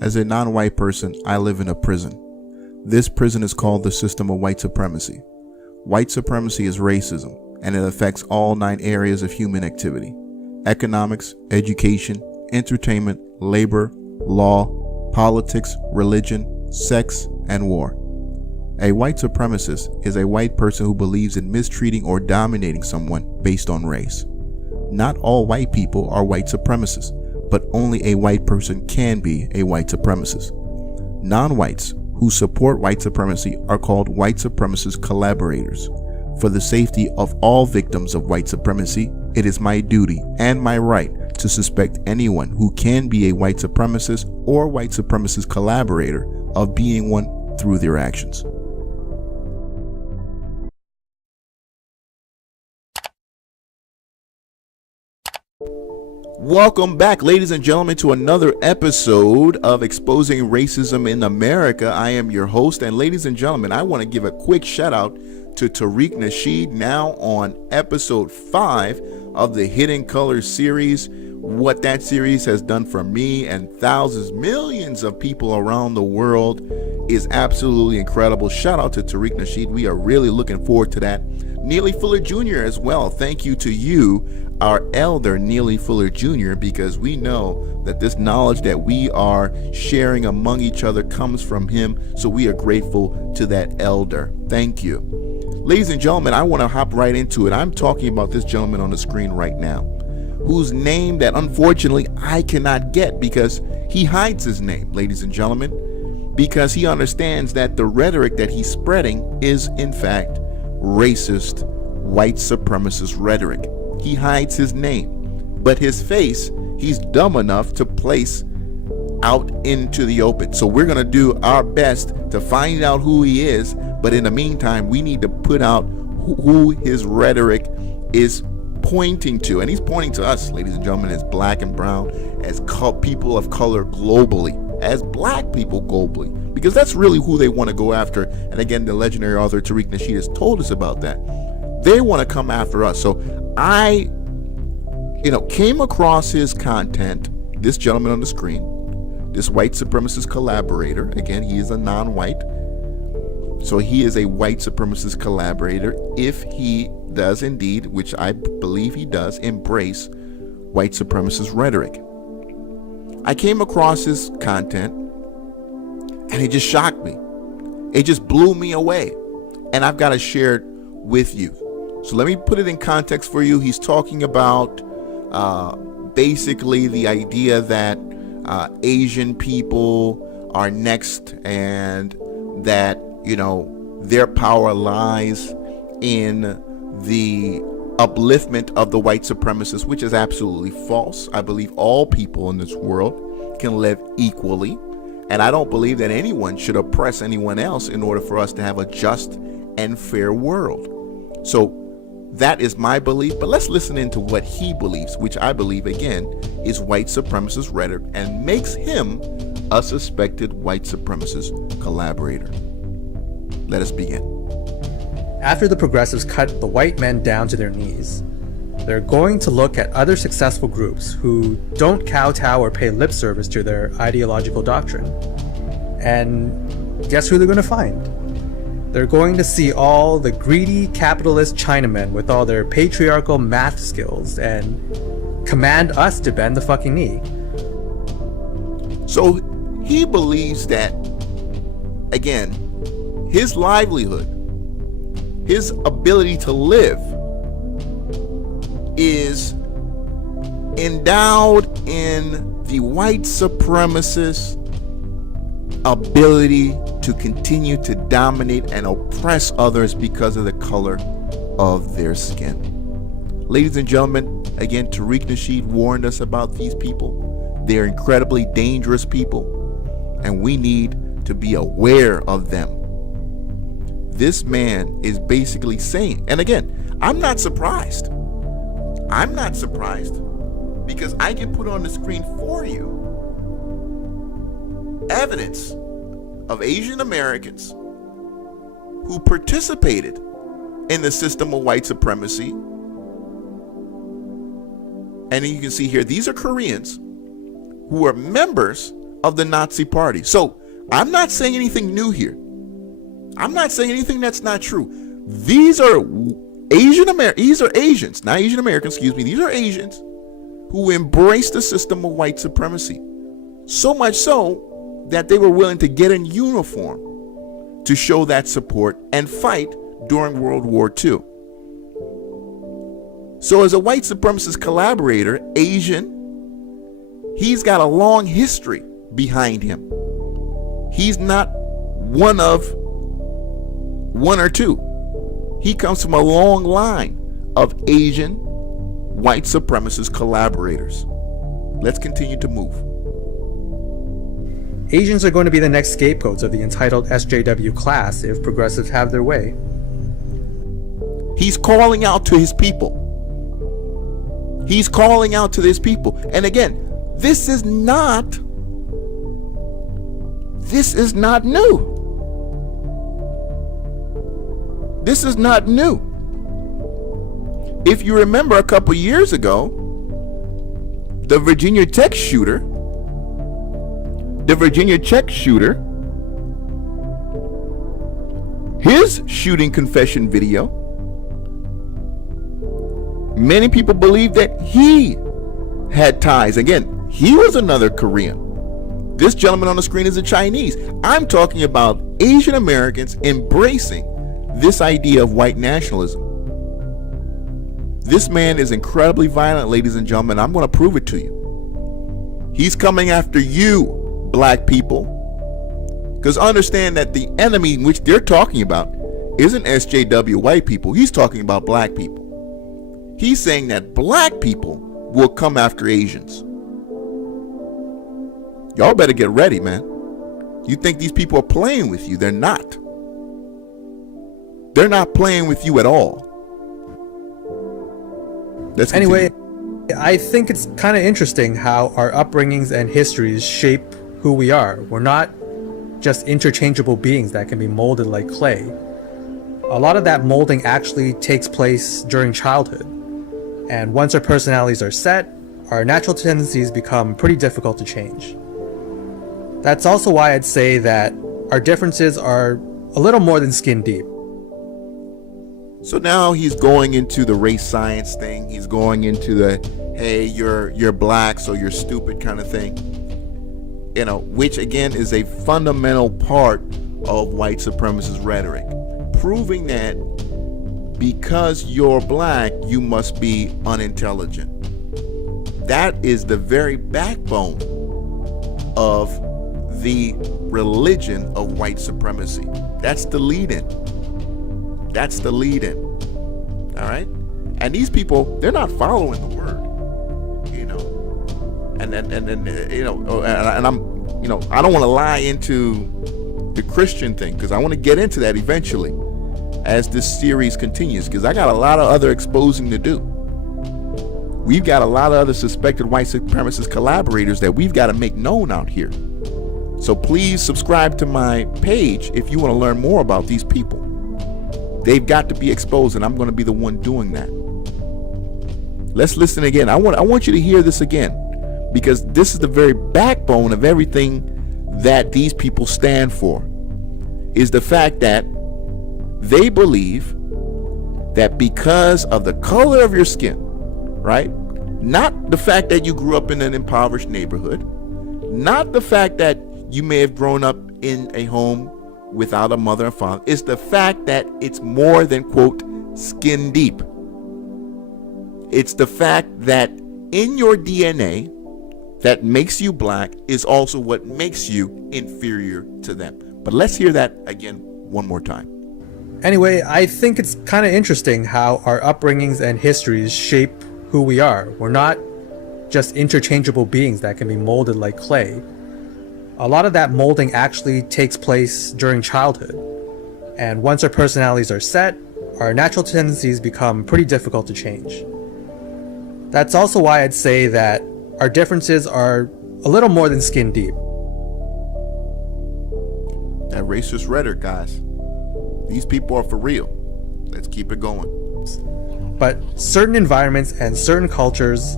As a non-white person, I live in a prison. This prison is called the system of white supremacy. White supremacy is racism, and it affects all 9 areas of human activity: economics, education, entertainment, labor, law, politics, religion, sex, and war. A white supremacist is a white person who believes in mistreating or dominating someone based on race. Not all white people are white supremacists, but only a white person can be a white supremacist. Non-whites who support white supremacy are called white supremacist collaborators. For the safety of all victims of white supremacy, it is my duty and my right to suspect anyone who can be a white supremacist or white supremacist collaborator of being one through their actions. Welcome back, ladies and gentlemen, to another episode of Exposing Racism in America. I am your host, and ladies and gentlemen, I want to give a quick shout out to Tariq Nasheed, now on episode 5 of the Hidden Colors series. What that series has done for me and thousands, millions of people around the world is absolutely incredible. Shout out to Tariq Nasheed. We are really looking forward to that. Neely Fuller Jr. as well. Thank you to you, our elder Neely Fuller Jr., because we know that this knowledge that we are sharing among each other comes from him. So we are grateful to that elder. Thank you. Ladies and gentlemen, I want to hop right into it. I'm talking about this gentleman on the screen right now, whose name that unfortunately I cannot get because he hides his name, ladies and gentlemen, because he understands that the rhetoric that he's spreading is in fact racist, white supremacist rhetoric. He hides his name, but his face, he's dumb enough to place out into the open. So we're going to do our best to find out who he is, but in the meantime, we need to put out who his rhetoric is pointing to. And he's pointing to us, ladies and gentlemen, as black and brown, as people of color globally, as black people globally, because that's really who they want to go after. And again, the legendary author Tariq Nasheed has told us about that. They want to come after us. So I, came across his content, this gentleman on the screen, this white supremacist collaborator. Again, he is a non-white. So he is a white supremacist collaborator if he does indeed, which I believe he does, embrace white supremacist rhetoric. I came across his content and it just shocked me. It just blew me away. And I've got to share it with you. So let me put it in context for you. He's talking about basically the idea that Asian people are next, and that, their power lies in the upliftment of the white supremacists, which is absolutely false. I believe all people in this world can live equally, and I don't believe that anyone should oppress anyone else in order for us to have a just and fair world. So that is my belief, but let's listen into what he believes, which I believe, again, is white supremacist rhetoric and makes him a suspected white supremacist collaborator. Let us begin. After the progressives cut the white men down to their knees, they're going to look at other successful groups who don't kowtow or pay lip service to their ideological doctrine. And guess who they're going to find? They're going to see all the greedy capitalist Chinamen with all their patriarchal math skills and command us to bend the fucking knee. So he believes that, again, his livelihood, his ability to live is endowed in the white supremacist ability to continue to dominate and oppress others because of the color of their skin. Ladies and gentlemen, again, Tariq Nasheed warned us about these people. They're incredibly dangerous people, and we need to be aware of them. This man is basically saying, and again, I'm not surprised. I'm not surprised because I can put on the screen for you evidence of Asian Americans who participated in the system of white supremacy. And you can see here, these are Koreans who are members of the Nazi Party. So I'm not saying anything new here. I'm not saying anything that's not true. These are Asians, not Asian Americans, excuse me. These are Asians who embraced the system of white supremacy. So much so that they were willing to get in uniform to show that support and fight during World War II. So as a white supremacist collaborator, Asian, he's got a long history behind him. He's not one or two. He comes from a long line of Asian white supremacist collaborators. Let's continue to move. Asians are going to be the next scapegoats of the entitled SJW class if progressives have their way. He's calling out to his people. He's calling out to his people. And again, this is not new. This is not new. If you remember a couple years ago, the Virginia Tech shooter, his shooting confession video, many people believe that he had ties. Again, he was another Korean. This gentleman on the screen is a Chinese. I'm talking about Asian Americans embracing this idea of white nationalism. This man is incredibly violent, ladies and gentlemen. I'm going to prove it to you. He's coming after you, black people. Because understand that the enemy which they're talking about isn't SJW white people. He's talking about black people. He's saying that black people will come after Asians. Y'all better get ready, man. You think these people are playing with you? They're not. They're not playing with you at all. Let's continue. Anyway, I think it's kind of interesting how our upbringings and histories shape who we are. We're not just interchangeable beings that can be molded like clay. A lot of that molding actually takes place during childhood. And once our personalities are set, our natural tendencies become pretty difficult to change. That's also why I'd say that our differences are a little more than skin deep. So now he's going into the race science thing. He's going into the, hey, you're black, so you're stupid kind of thing. You know, which again is a fundamental part of white supremacist rhetoric. Proving that because you're black, you must be unintelligent. That is the very backbone of the religion of white supremacy. That's the lead-in. That's the lead-in. All right? And these people, they're not following the word, you know. And I'm, you know, I don't want to lie into the Christian thing, because I want to get into that eventually as this series continues, because I got a lot of other exposing to do. We've got a lot of other suspected white supremacist collaborators that we've got to make known out here. So please subscribe to my page if you want to learn more about these people. They've got to be exposed, and I'm going to be the one doing that. Let's listen again. I want you to hear this again, because this is the very backbone of everything that these people stand for, is the fact that they believe that because of the color of your skin, right? Not the fact that you grew up in an impoverished neighborhood, not the fact that you may have grown up in a home without a mother and father. It's the fact that it's more than, quote, skin deep. It's the fact that in your DNA that makes you black is also what makes you inferior to them. But let's hear that again one more time. Anyway, I think it's kind of interesting how our upbringings and histories shape who we are. We're not just interchangeable beings that can be molded like clay. A lot of that molding actually takes place during childhood. And once our personalities are set, our natural tendencies become pretty difficult to change. That's also why I'd say that our differences are a little more than skin deep. That racist rhetoric, guys. These people are for real. Let's keep it going. But certain environments and certain cultures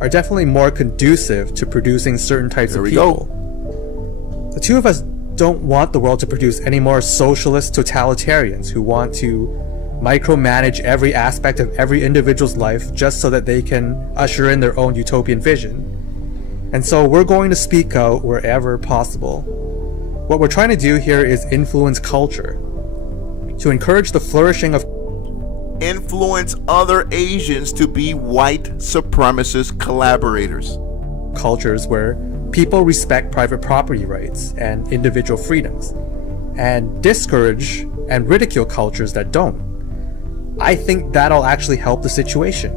are definitely more conducive to producing certain types of people. Go. The two of us don't want the world to produce any more socialist totalitarians who want to micromanage every aspect of every individual's life just so that they can usher in their own utopian vision. And so we're going to speak out wherever possible. What we're trying to do here is influence culture, to encourage the flourishing of influence other Asians to be white supremacist collaborators. Cultures where people respect private property rights and individual freedoms, and discourage and ridicule cultures that don't. I think that'll actually help the situation.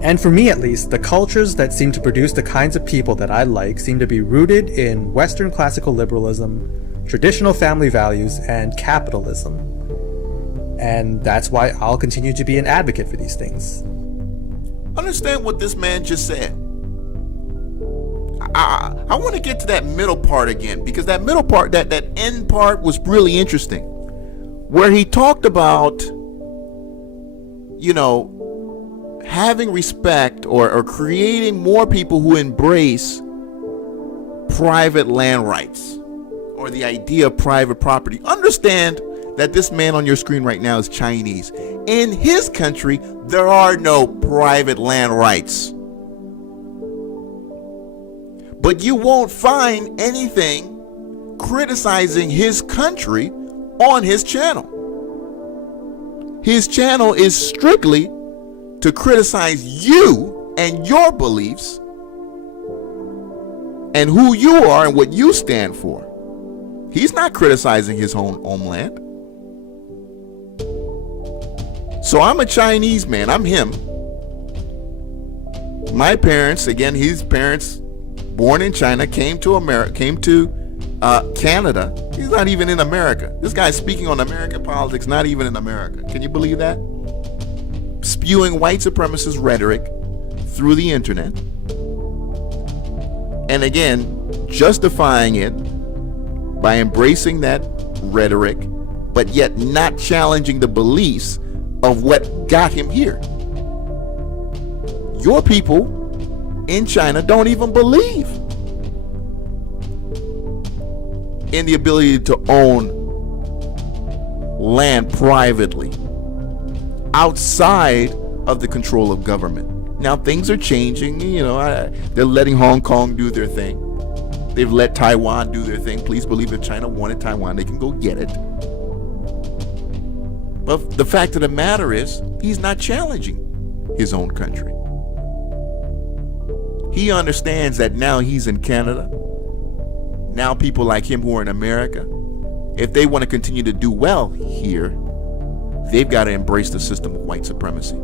And for me at least, the cultures that seem to produce the kinds of people that I like seem to be rooted in Western classical liberalism, traditional family values, and capitalism. And that's why I'll continue to be an advocate for these things. Understand what this man just said. I want to get to that middle part again, because that middle part, that end part was really interesting, where he talked about, having respect or creating more people who embrace private land rights or the idea of private property. Understand that this man on your screen right now is Chinese. In his country, there are no private land rights. But you won't find anything criticizing his country on his channel. His channel is strictly to criticize you and your beliefs and who you are and what you stand for. He's not criticizing his own homeland. So I'm a Chinese man. I'm him. My parents, again, his parents, born in China, came to Canada. He's not even in America. This guy's speaking on American politics, not even in America. Can you believe that? Spewing white supremacist rhetoric through the internet. And again, justifying it by embracing that rhetoric, but yet not challenging the beliefs of what got him here. Your people in China don't even believe in the ability to own land privately outside of the control of government. Now things are changing, they're letting Hong Kong do their thing. They've let Taiwan do their thing. Please believe if China wanted Taiwan, they can go get it. But the fact of the matter is, he's not challenging his own country. He understands that now he's in Canada. Now people like him who are in America, if they want to continue to do well here, they've got to embrace the system of white supremacy.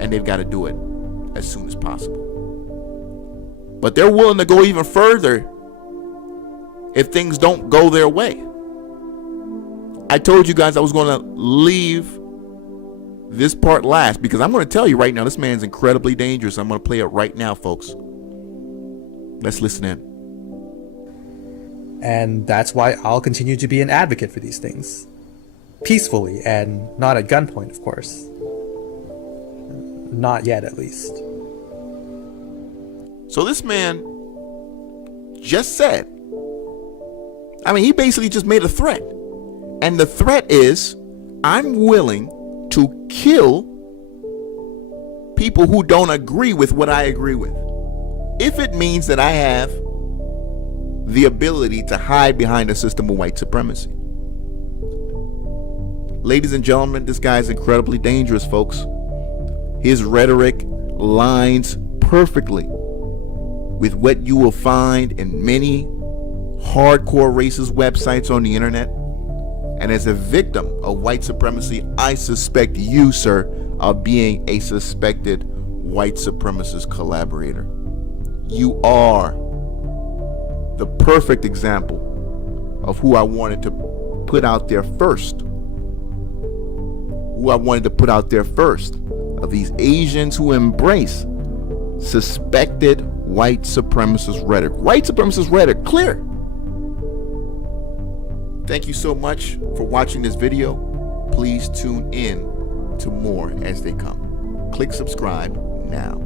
And they've got to do it as soon as possible. But they're willing to go even further if things don't go their way. I told you guys I was going to leave this part last because I'm going to tell you right now, this man's incredibly dangerous. I'm going to play it right now, folks. Let's listen in. And that's why I'll continue to be an advocate for these things. Peacefully and not at gunpoint, of course. Not yet, at least. So this man just said, he basically just made a threat. And the threat is, I'm willing to kill people who don't agree with what I agree with, if it means that I have the ability to hide behind a system of white supremacy. Ladies and gentlemen, this guy is incredibly dangerous, folks. His rhetoric lines perfectly with what you will find in many hardcore racist websites on the internet. And as a victim of white supremacy, I suspect you, sir, of being a suspected white supremacist collaborator. You are the perfect example of who I wanted to put out there first. Of these Asians who embrace suspected white supremacist rhetoric. White supremacist rhetoric, clear. Thank you so much for watching this video. Please tune in to more as they come. Click subscribe now.